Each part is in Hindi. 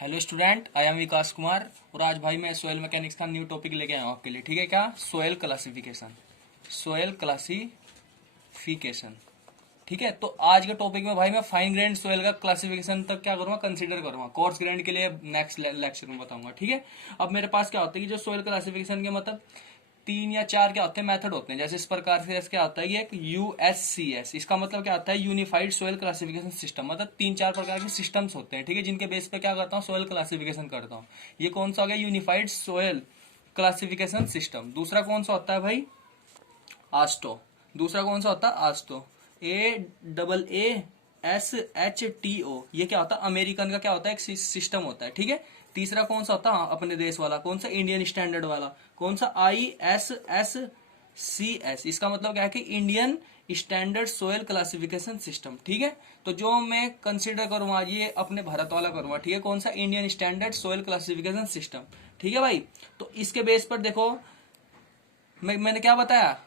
हेलो स्टूडेंट, आई एम विकास कुमार। और आज भाई मैं सोयल मैकेनिक्स का न्यू टॉपिक लेके आया हूँ आपके लिए। ठीक है क्या? Soil classification. Soil classification. ठीक है, तो आज के टॉपिक में भाई मैं फाइन ग्रेन सोयल का क्लासिफिकेशन तक क्या करूंगा, कंसीडर करूंगा। कोर्स ग्रेन के लिए नेक्स्ट लेक्चर में बताऊंगा। ठीक है, अब मेरे पास क्या होता है कि जो सोयल क्लासिफिकेशन के मतलब तीन या चार क्या होते हैं, मेथड होते हैं। जैसे इस प्रकार से क्या होता है कि एक यूएससीएस, इसका मतलब क्या होता है, यूनिफाइड सोयल क्लासिफिकेशन सिस्टम। मतलब तीन चार प्रकार के सिस्टम्स होते हैं, ठीक है, जिनके बेस पे क्या करता हूँ, सोयल क्लासिफिकेशन करता हूँ। ये कौन सा हो गया, यूनिफाइड सोयल क्लासिफिकेशन सिस्टम। दूसरा कौन सा होता है भाई, आस्टो। दूसरा कौन सा होता है, आस्टो। AASHTO, ये क्या होता है, अमेरिकन का क्या होता है, एक सिस्टम होता है। ठीक है, तीसरा कौन सा होता है, हाँ, अपने देश वाला कौन सा, इंडियन स्टैंडर्ड वाला कौन सा, ISSCS। इसका मतलब क्या है कि Indian standard soil classification system. ठीक है, तो जो मैं कंसिडर करूंगा ये अपने भारत वाला करूंगा। ठीक है, कौन सा, Indian standard soil classification system. ठीक है भाई, तो इसके बेस पर देखो मैंने क्या बताया,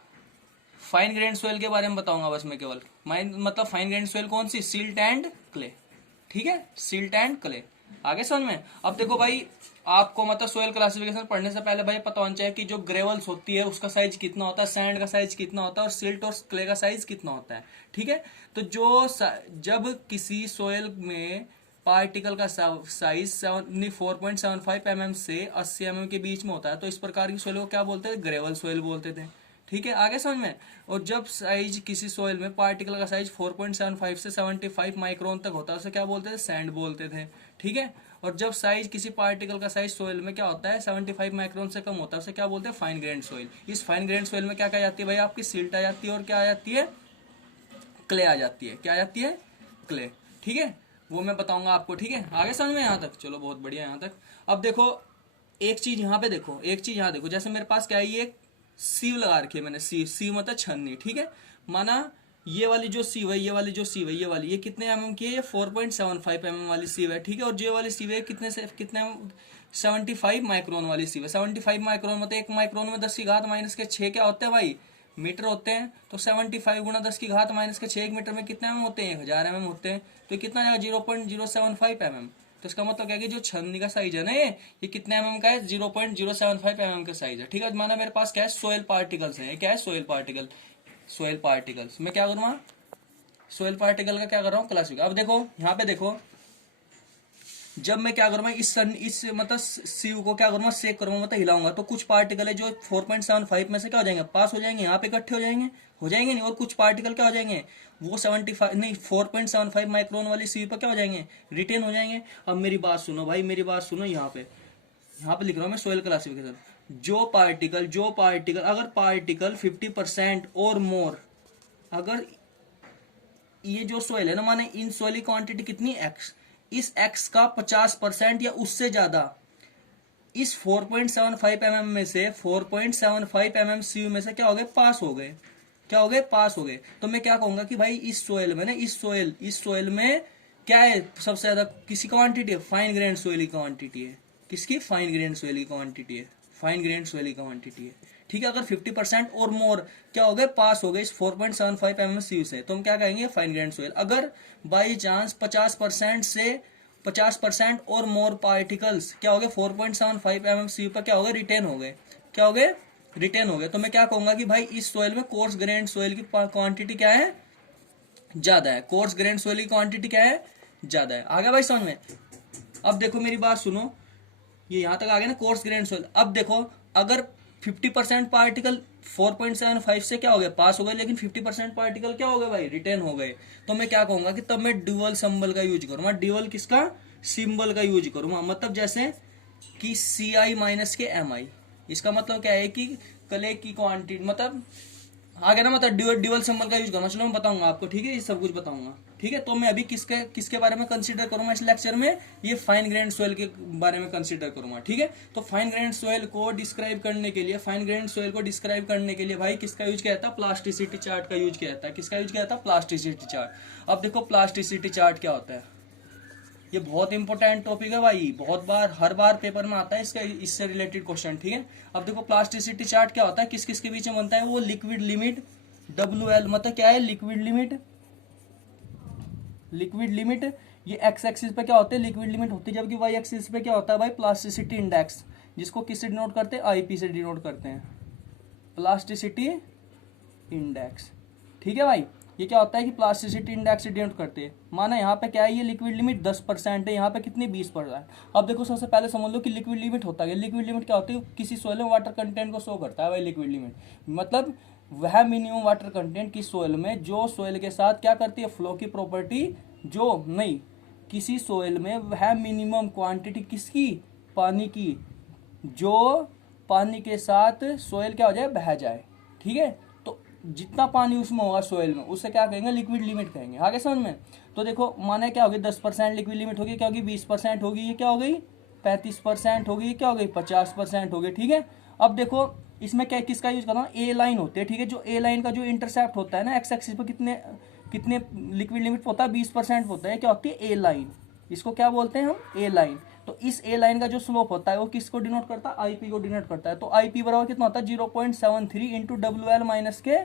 फाइन ग्रेन सोयल के बारे में बताऊंगा बस मैं केवल। मतलब फाइन ग्रेन सोयल कौन सी, सिल्ट एंड क्ले। ठीक है, सिल्ट एंड क्ले। आगे समझ में। अब देखो भाई, आपको मतलब सोयल क्लासिफिकेशन पढ़ने से पहले भाई पता होना चाहिए कि जो ग्रेवल्स होती है उसका साइज कितना होता है, सैंड का साइज कितना होता है, और सिल्ट और क्ले का साइज कितना होता है। ठीक है, तो जब किसी सोयल में पार्टिकल का साइज 4.75 mm से 80 mm के बीच में होता है, तो इस प्रकार की सोयल को क्या बोलते हैं, ग्रेवल सोयल बोलते थे। ठीक है, आगे समझ में। और जब साइज किसी सोयल में पार्टिकल का साइज 4.75 से 75 माइक्रोन तक होता है, उसे क्या बोलते थे, सैंड बोलते थे। ठीक है, और जब साइज किसी पार्टिकल का साइज सोयल में क्या होता है, 75 माइक्रोन से कम होता है, उसे क्या बोलते हैं, फाइन ग्रेन सोयल। इस फाइन ग्रेन सोयल में क्या क्या जाती है भाई, आपकी सिल्ट आ जाती है, और क्या आ जाती है, क्ले आ जाती है। क्या आ जाती है, क्ले। ठीक है, वो मैं बताऊंगा आपको। ठीक है, आगे समझ में यहाँ तक, चलो बहुत बढ़िया यहाँ तक। अब देखो एक चीज यहाँ पे देखो, एक चीज यहाँ देखो, जैसे मेरे पास क्या है, ये सीव लगा रखी है मैंने, सीव मतलब छन्नी। ठीक है, माना ये वाली जो सीव है, ये वाली जो सीव है, ये कितने एमएम की है, ये 4.75 mm वाली सीव है। ठीक है, और जो वाली सीव है कितने से कितने, 75 माइक्रोन वाली सीव है। 75 माइक्रोन मतलब एक माइक्रोन में 10⁻⁻6 क्या होते हैं भाई, मीटर होते हैं। तो 75 गुणा 10⁻⁻6 एक मीटर में कितने एमएम होते हैं, 1000 mm होते हैं। तो कितना जाएगा, 0.075 mm। तो इसका मतलब क्या है कि जो छन्नी का साइज है ना, ये कितने एमएम का है, 0.075 mm का साइज है। ठीक है, माना मेरे पास क्या है, सोयल पार्टिकल्स है। क्या है, सोयल पार्टिकल। सोयल पार्टिकल्स मैं क्या करूंगा, सोयल पार्टिकल का क्या कर रहा हूँ, क्लासिफिक। अब देखो यहाँ पे देखो, जब मैं क्या करूंगा, इस मतलब सीव को क्या करूंगा, सेक करूंगा, मतलब हिलाऊंगा, तो कुछ पार्टिकल है जो 4.75 में से क्या हो जाएंगे, पास हो जाएंगे, यहाँ पे इकट्ठे हो जाएंगे नहीं। और कुछ पार्टिकल क्या हो जाएंगे, वो 75 नहीं 4.75 माइक्रोन वाली सीव पर क्या हो जाएंगे, रिटेन हो जाएंगे। अब मेरी बात सुनो भाई, मेरी बात सुनो, यहाँ पे लिख रहा हूँ मैं सोयल क्लासिफिकेशन। जो पार्टिकल अगर पार्टिकल 50% और मोर, अगर ये जो सोयल है ना, माने इन सोयल की क्वांटिटी कितनी, एक्स, इस एक्स का 50% या उससे ज्यादा इस 4.75 mm में से 4.75 mm सीयू में से क्या हो गए, पास हो गए। क्या हो गए, पास हो गए। तो मैं क्या कहूंगा कि भाई इस सोयल में ना, इस सोयल में क्या है, सबसे ज्यादा किसी क्वांटिटी है, फाइन ग्रेन सोयल की क्वांटिटी है। किसकी, फाइन ग्रेन सोयल की क्वांटिटी है, फाइन ग्रेन सोयल की क्वांटिटी है। ठीक है, अगर 50% और मोर क्या हो गए, पास हो गए इस 4.75 mm सीयू से, तो हम क्या कहेंगे, फाइन ग्रेन सोयल। अगर बाई चांस 50% और मोर पार्टिकल्स क्या हो गए, 4.75 mm सी पर क्या हो गए, रिटेन हो गए। क्या हो गए, रिटेन हो गए। तो मैं क्या कहूंगा कि भाई इस सोयल में कोर्स ग्रेन सोयल की क्वांटिटी क्या है, ज्यादा है। कोर्स ग्रेन सोयल की क्वांटिटी क्या है, ज्यादा है। आ गया भाई समझ में। अब देखो मेरी बात सुनो, ये यहां तक आ गया ना, कोर्स ग्रेन सोयल। अब देखो अगर 50% पार्टिकल 4.75 से क्या हो गए, पास हो गए, लेकिन 50% पार्टिकल क्या हो गए भाई, रिटेन हो गए। तो मैं क्या कहूंगा कि तब मैं ड्यूअल सिंबल का यूज करूंगा। ड्यूअल किसका, सिंबल का यूज करूंगा। मतलब जैसे कि CI- के MI, इसका मतलब क्या है कि कले की क्वांटिटी, मतलब आ गया ना, मतलब ड्यूअल सिंबल का यूज करना। चलो मैं बताऊंगा आपको, ठीक है, ये सब कुछ बताऊंगा। ठीक है, तो मैं अभी किसके किसके बारे में कंसीडर करूंगा इस लेक्चर में, ये फाइन ग्रेन सोयल के बारे में कंसीडर करूंगा। ठीक है, तो फाइन ग्रेन सोयल को डिस्क्राइब करने के लिए, भाई किसका यूज किया था, प्लास्टिसिटी चार्ट का यूज किया था। किसका यूज किया था, प्लास्टिसिटी चार्ट। अब देखो प्लास्टिसिटी चार्ट क्या होता है, ये बहुत इंपॉर्टेंट टॉपिक है भाई, बहुत बार हर बार पेपर में आता है इसका, इससे रिलेटेड क्वेश्चन। ठीक है, अब देखो प्लास्टिसिटी चार्ट क्या होता है, किस किस के बीच में बनता है, वो लिक्विड लिमिट, WL मतलब क्या है, लिक्विड लिमिट ये एक्स एक्सिस पे क्या होते हैं, लिक्विड लिमिट होती है, जबकि वाई एक्सिस पे क्या होता है भाई, प्लास्टिसिटी इंडेक्स, जिसको किससे डिनोट करते हैं, आईपी से डिनोट करते हैं, प्लास्टिसिटी इंडेक्स। ठीक है भाई, ये क्या होता है कि प्लास्टिसिटी इंडेक्स से डिनोट करते हैं। माना यहाँ पे क्या है, ये लिक्विड लिमिट 10% है, यहाँ पे कितनी 20%। अब देखो सबसे पहले समझ लो कि लिक्विड लिमिट होता है, लिक्विड लिमिट क्या होती है, किसी सोइल में वाटर कंटेंट को शो करता है भाई लिक्विड लिमिट, मतलब वह मिनिमम वाटर कंटेंट किस सोइल में जो सोइल के साथ क्या करती है, फ्लो की प्रॉपर्टी, जो नहीं, किसी सोइल में वह मिनिमम क्वांटिटी किसकी, पानी की, जो पानी के साथ सोइल क्या हो जाए, बह जाए। ठीक है, तो जितना पानी उसमें होगा सोइल में, उससे क्या कहेंगे, लिक्विड लिमिट कहेंगे। आगे समझ में। तो देखो माना क्या होगी, 10% लिक्विड लिमिट होगी, क्या होगी 20% होगी, ये क्या हो गई 35% होगी, ये क्या हो गई 50% हो गई। ठीक है, अब देखो इसमें क्या किसका यूज करना, ए लाइन होती है। ठीक है, जो ए लाइन का जो इंटरसेप्ट होता है ना एक्स एक्सिस पर, कितने कितने लिक्विड लिमिट होता है, 20% होता है, क्या होती है ए लाइन, इसको क्या बोलते हैं हम, ए लाइन। तो इस ए लाइन का जो स्लोप होता है वो किसको डिनोट करता है, आईपी को डिनोट करता है। तो आईपी बराबर कितना होता है, 0.73 इंटू WL माइनस के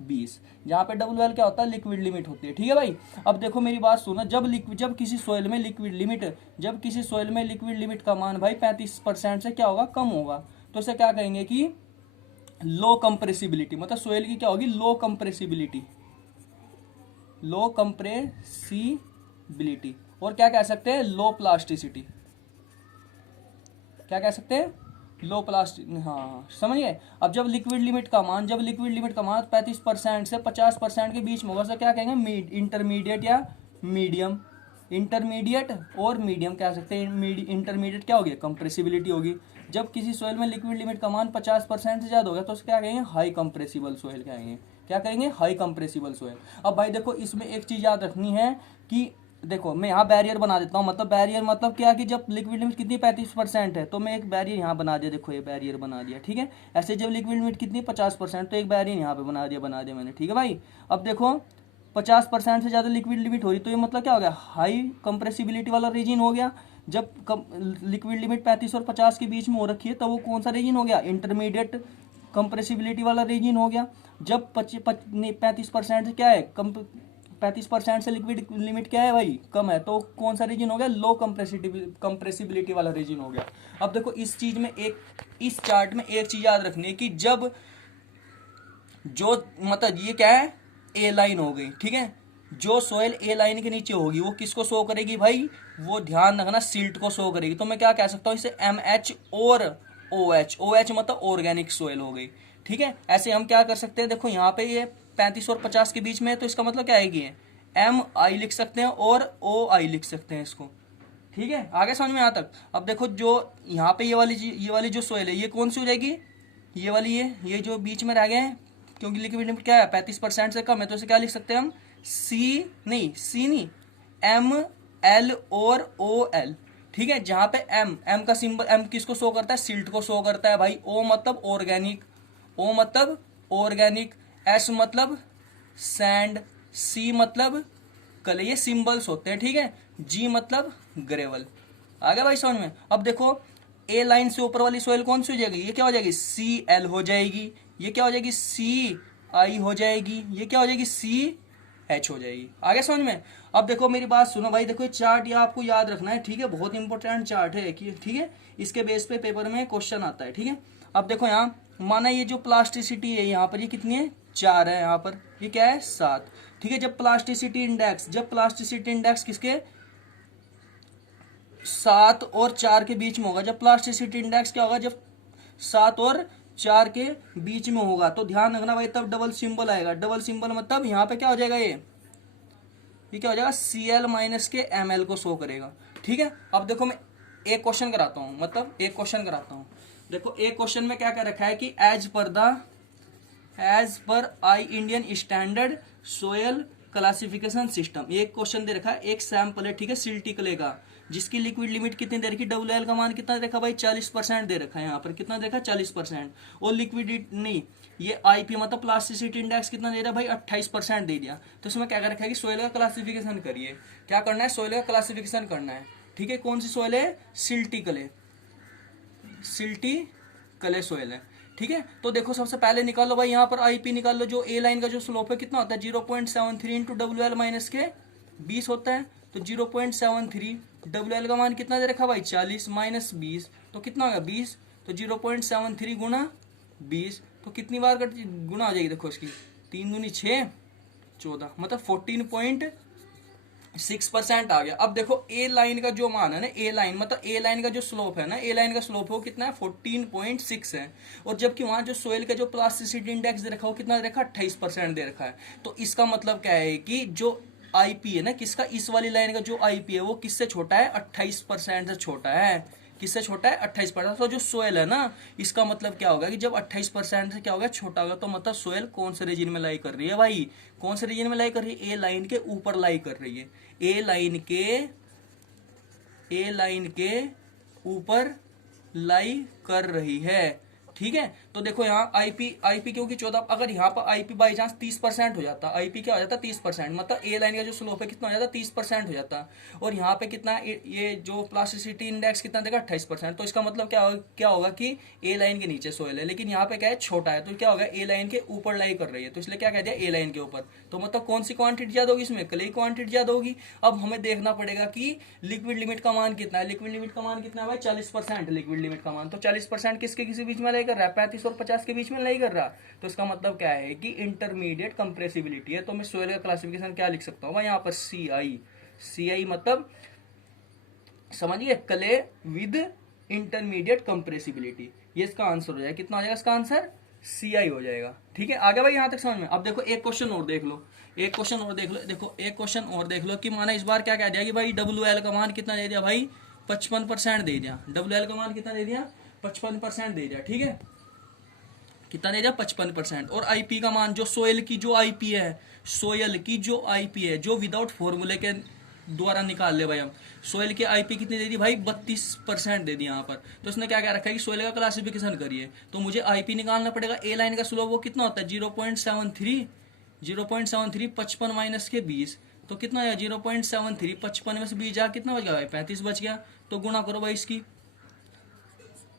20, जहां पे WL क्या होता है, लिक्विड लिमिट होती है। ठीक है भाई, अब देखो मेरी बात सुनो, जब किसी सोइल में लिक्विड लिमिट, जब किसी सोइल में लिक्विड लिमिट का मान भाई 35% से क्या होगा, कम होगा, तो इसे क्या कहेंगे कि लो कंप्रेसिबिलिटी, मतलब सोइल की क्या होगी, लो कंप्रेसिबिलिटी, लो कंप्रेसिबिलिटी। और क्या कह सकते हैं, लो प्लास्टिसिटी, क्या कह सकते हैं, लो प्लास्टिक, हाँ समझ गए। अब जब लिक्विड लिमिट का मान 35% से 50% के बीच में होगा, तो क्या कहेंगे, इंटरमीडिएट या मीडियम, इंटरमीडिएट और मीडियम कह सकते हैं। इंटरमीडिएट क्या होगी, कंप्रेसिबिलिटी होगी। जब किसी सोइल में लिक्विड लिमिट का मान 50% से ज्यादा होगा, तो क्या कहेंगे, हाई कंप्रेसिबल सोइल कहेंगे। क्या कहेंगे, हाई कंप्रेसिबल सोइल। अब भाई देखो इसमें एक चीज याद रखनी है कि देखो मैं यहाँ बैरियर बना देता हूँ, मतलब बैरियर मतलब क्या कि जब लिक्विड लिमिट कितनी 35% है, तो मैं एक बैरियर यहाँ बना दिया, देखो ये बैरियर बना दिया। ठीक है, ऐसे जब लिक्विड लिमिट कितनी 50%, तो एक बैरियर यहाँ पे बना दिया मैंने। ठीक है भाई, अब देखो 50% से ज़्यादा लिक्विड लिमिट हो रही, तो ये मतलब क्या हो गया, हाई कंप्रेसिबिलिटी वाला रीजन हो गया। जब लिक्विड लिमिट 35 और 50 के बीच में हो रखी है, तो वो कौन सा रीजन हो गया, इंटरमीडिएट कंप्रेसिबिलिटी वाला रीजन हो गया। जब 35% से क्या है, 35% से लिक्विड लिमिट क्या है भाई, कम है, तो कौन सा रीजन हो गया, लो कंप्रेसिबिलिटी वाला रीजन हो गया। अब देखो इस चीज में इस चार्ट में एक चीज याद रखनी है कि जब जो मतलब ये क्या है, ए लाइन हो गई। ठीक है, जो सोयल ए लाइन के नीचे होगी वो किसको शो करेगी भाई, वो ध्यान रखना सिल्ट को शो करेगी। तो मैं क्या कह सकता हूँ इसे, MH और OH मतलब ऑर्गेनिक सोयल हो गई। ठीक है, ऐसे हम क्या कर सकते हैं, देखो यहाँ पे ये 35 और 50 के बीच में है, तो इसका मतलब क्या आएगी, MI लिख सकते हैं और OI लिख सकते हैं इसको। ठीक है, आगे समझ में यहाँ तक। अब देखो जो यहाँ पे ये वाली जो सोयल है, ये कौन सी हो जाएगी, ये वाली, ये जो बीच में रह गए हैं, क्योंकि लिक्विड लिमिट क्या है 35% से कम है, तो इसे क्या लिख सकते हैं हम, सी नहीं, ML और OL। ठीक है, जहां पे M का सिंबल, M किसको शो करता है, सिल्ट को शो करता है भाई। O मतलब ऑर्गेनिक, S मतलब सैंड, C मतलब कल, ये सिंबल्स होते हैं। ठीक है, G मतलब ग्रेवल। आ गया भाई समझ में। अब देखो ए लाइन से ऊपर वाली सोइल कौन सी हो जाएगी, ये क्या हो जाएगी, CL हो जाएगी, ये क्या हो जाएगी, CI हो जाएगी, ये क्या हो जाएगी, CH हो जाएगी। आगे समझ में। अब देखो मेरी बात सुनो भाई, देखो ये चार्ट ये आपको याद रखना है। ठीक है, बहुत इंपॉर्टेंट चार्ट है कि ठीक है, इसके बेस पे पेपर में क्वेश्चन आता है। ठीक है, अब देखो यहाँ माना ये जो प्लास्टिसिटी है यहाँ पर, ये कितनी है, 4 है, यहाँ पर ये क्या है, 7। ठीक है, जब प्लास्टिसिटी इंडेक्स किसके 7 और 4 के बीच में होगा, जब प्लास्टिसिटी इंडेक्स क्या होगा, जब 7 और 4 के बीच में होगा, तो ध्यान रखना भाई, तब डबल सिंबल आएगा। डबल सिंबल मतलब यहाँ पे क्या हो जाएगा, ये क्या हो जाएगा, Cl माइनस के Ml को शो करेगा। ठीक है, अब देखो मैं एक क्वेश्चन कराता हूँ, देखो एक क्वेश्चन में क्या क्या रखा है कि as per I Indian standard soil classification system, एक क्वेश्चन दे रखा है, एक सैंपल है। ठीक है, सिल्टी क्ले का, जिसकी लिक्विड लिमिट कितनी दे रखी, WL का मान कितना दे रखा भाई, 40% दे रखा है। यहाँ पर कितना दे रखा है, 40%। और लिक्विडिटी नहीं, ये IP मतलब प्लास्टिसिटी इंडेक्स कितना दे रहा है भाई, 28% दे दिया। तो इसमें क्या कर रखा है कि सोयल का क्लासिफिकेशन करिए। क्या करना है, सोयल का क्लासिफिकेशन करना है। ठीक है, कौन सी सोयल है, सिल्टी क्ले सोयल है। ठीक है, तो देखो सबसे पहले निकालो भाई, यहाँ पर IP निकाल लो, जो ए लाइन का जो स्लोप है कितना होता है, 0.73 इंटू WL माइनस के 20 होता है। तो 0.73, WL का मान कितना दे रखा भाई 40 माइनस 20, तो कितना होगा 20, तो 0.73 गुना 20, तो कितनी बार गुना हो जाएगी, देखो इसकी 3 दूनी 6, 14, मतलब 14.6% आ गया। अब देखो ए लाइन का जो मान है ना, ए लाइन मतलब ए लाइन का जो स्लोप है ना, ए लाइन का स्लोप हो कितना है 14.6 है, और जबकि वहां जो सोइल का जो प्लास्टिसिटी इंडेक्स दे रखा हो कितना दे रखा है 28% दे रखा है। तो इसका मतलब क्या है कि जो आईपी है ना किसका, इस वाली लाइन का जो आईपी है वो किससे छोटा है 28% से छोटा है, किससे छोटा है 28%। तो जो सोयल है ना इसका मतलब क्या होगा कि जब 28% से क्या होगा छोटा होगा, तो मतलब सोयल कौन से रीजन में लाई कर रही है भाई, कौन से रीजन में लाई कर रही है, ए लाइन के ऊपर लाई कर रही है, ए लाइन के ऊपर लाई कर रही है, ठीक है। तो देखो यहाँ आईपी क्योंकि 14, अगर यहाँ पर आईपी बाई चांस 30% हो जाता, आईपी क्या हो जाता 30%, मतलब ए लाइन का जो स्लोप है कितना हो जाता 30% हो जाता, और यहाँ पे कितना ये जो प्लास्टिसिटी इंडेक्स कितना देगा 28%, तो इसका मतलब क्या होगा कि ए लाइन के नीचे सोयल है, लेकिन यहाँ पे क्या है छोटा है, तो क्या होगा ए लाइन के ऊपर लाई कर रही है, तो इसलिए क्या कह दिया ए लाइन के ऊपर। तो मतलब कौन सी क्वांटिटी ज्यादा होगी इसमें, क्ले की क्वांटिटी ज्यादा होगी। अब हमें देखना पड़ेगा कि लिक्विड लिमिट का मान कितना है, लिक्विड लिमिट का मान कितना है भाई 40% लिक्विड लिमिट का मान, तो 40% किसके किसी बीच में लाई कर रहा है 35 और 50 के बीच में लाई कर रहा, तो इसका मतलब क्या है कि इंटरमीडिएट कंप्रेसिबिलिटी है। तो मैं सोयल का क्लासिफिकेशन क्या लिख सकता हूँ भाई यहाँ पर सी आई मतलब समझिए क्ले विद इंटरमीडिएट कंप्रेसिबिलिटी, ये इसका आंसर हो जाएगा, कितना हो जाएगा इसका आंसर सी हो जाएगा, ठीक है। आगे भाई यहाँ तक समझ में। अब देखो एक क्वेश्चन और देख लो, एक क्वेश्चन और देख लो, देखो एक क्वेश्चन और देख लो कि माना इस बार क्या कह दिया कि भाई WL का मान कितना दे दिया भाई 55% दे दिया, WL का मान कितना दे दिया 55% दे दिया, ठीक है, कितना दे दिया 55%। और आईपी का मान जो सोयल की जो आईपी है, सोयल की जो आईपी है जो विदाउट फॉर्मूले के द्वारा निकाल ले भाई हम, सोयल की आईपी कितनी दे दी भाई 32% दे दी यहाँ पर। तो इसने क्या क्या रखा है कि सोयल का क्लासिफिकेशन करिए, तो मुझे आईपी निकालना पड़ेगा, ए लाइन का स्लोप वो कितना होता है 0.73, 55 माइनस के 20, तो कितना है 0.73, 55 में से 20 जा कितना बच गया भाई 35 बच गया। तो गुणा करो भाई इसकी,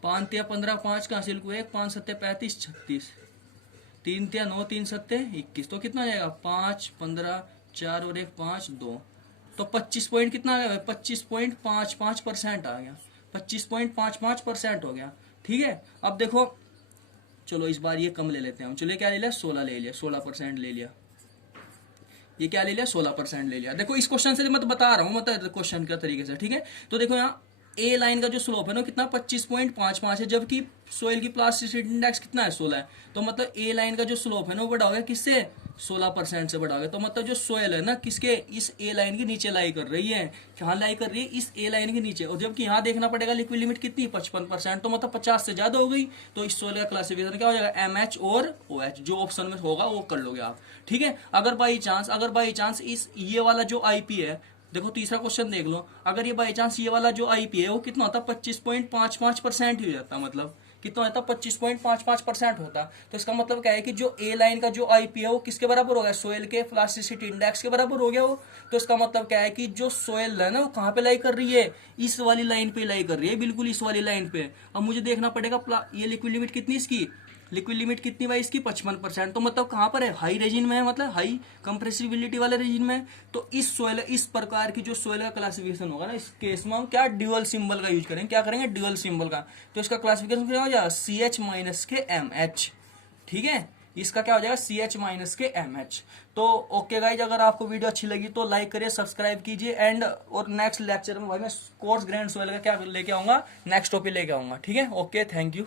5 तिया 15, 5 का हासिल को 1, 5 सत्ते 35, 36, 3 तिया 9, 3 सत्ते 21, तो कितना जाएगा 5, 15, 4 और 1 5, 2, तो 25 पॉइंट कितना आ गया 25.55% आ गया, 25.55% हो गया, ठीक है। अब देखो चलो इस बार ये कम ले लेते हैं हम, चलिए क्या ले लिया 16 ले लिया, 16% ले लिया, ये क्या ले लिया 16% ले लिया। देखो इस क्वेश्चन से मैं तो बता रहा हूँ मतलब क्वेश्चन का तरीके से, ठीक है। तो देखो यहाँ ए लाइन का जो स्लोप है ना कितना 25.55 है, जबकि सोइल की प्लास्टिसिटी इंडेक्स कितना है 16 है, तो मतलब ए लाइन का जो स्लोप है ना वो बड़ा हो गया किससे 16% से बड़ा हो गया। तो मतलब जो सोइल है ना किसके इस ए लाइन के नीचे लाई कर रही है, कहाँ लाई कर रही है इस ए लाइन के नीचे, और जबकि यहाँ देखना पड़ेगा लिक्विड लिमिट कितनी 55%, तो मतलब 50 से ज्यादा हो गई। तो इस सोइल का क्लासिफिकेशन क्या हो जाएगा MH और OH, जो ऑप्शन में होगा वो कर लोगे आप, ठीक है। अगर बाई चांस इस ये वाला जो आईपी है, देखो तीसरा क्वेश्चन देख लो, अगर ये बाई चांस ये वाला जो आईपी है वो कितना होता 25.55% ही हो जाता, मतलब कितना होता 25.55% होता। तो इसका मतलब क्या है कि जो ए लाइन का जो आईपी है वो किसके बराबर हो गया सोयल के प्लास्टिसिटी इंडेक्स के बराबर हो गया वो। तो इसका मतलब क्या है कि जो सोयल है ना वो कहाँ पे लाई कर रही है इस वाली लाइन पे लाई कर रही है, बिल्कुल इस वाली लाइन पे। अब मुझे देखना पड़ेगा ये लिक्विड लिमिट कितनी इसकी, लिक्विड लिमिट कितनी भाई इसकी 55%, तो मतलब कहाँ पर है हाई रीजन में है, मतलब हाई कंप्रेसिबिलिटी वाले रीजन में। तो इस सोयल इस प्रकार की जो सोयल का क्लासिफिकेशन होगा ना इस केस में हम क्या ड्यूअल सिंबल का यूज करेंगे, क्या करेंगे ड्यूअल सिंबल का। तो इसका क्लासिफिकेशन क्या हो जाएगा CH माइनस के MH, ठीक है, इसका क्या हो जाएगा CH माइनस के MH। तो ओके गाइज, अगर आपको वीडियो अच्छी लगी तो लाइक करिए, सब्सक्राइब कीजिए, एंड और नेक्स्ट लेक्चर में भाई मैं कोर्स ग्रैंड सोयल का क्या लेके आऊंगा नेक्स्ट टॉपिक लेके आऊंगा, ठीक है। Okay, thank you.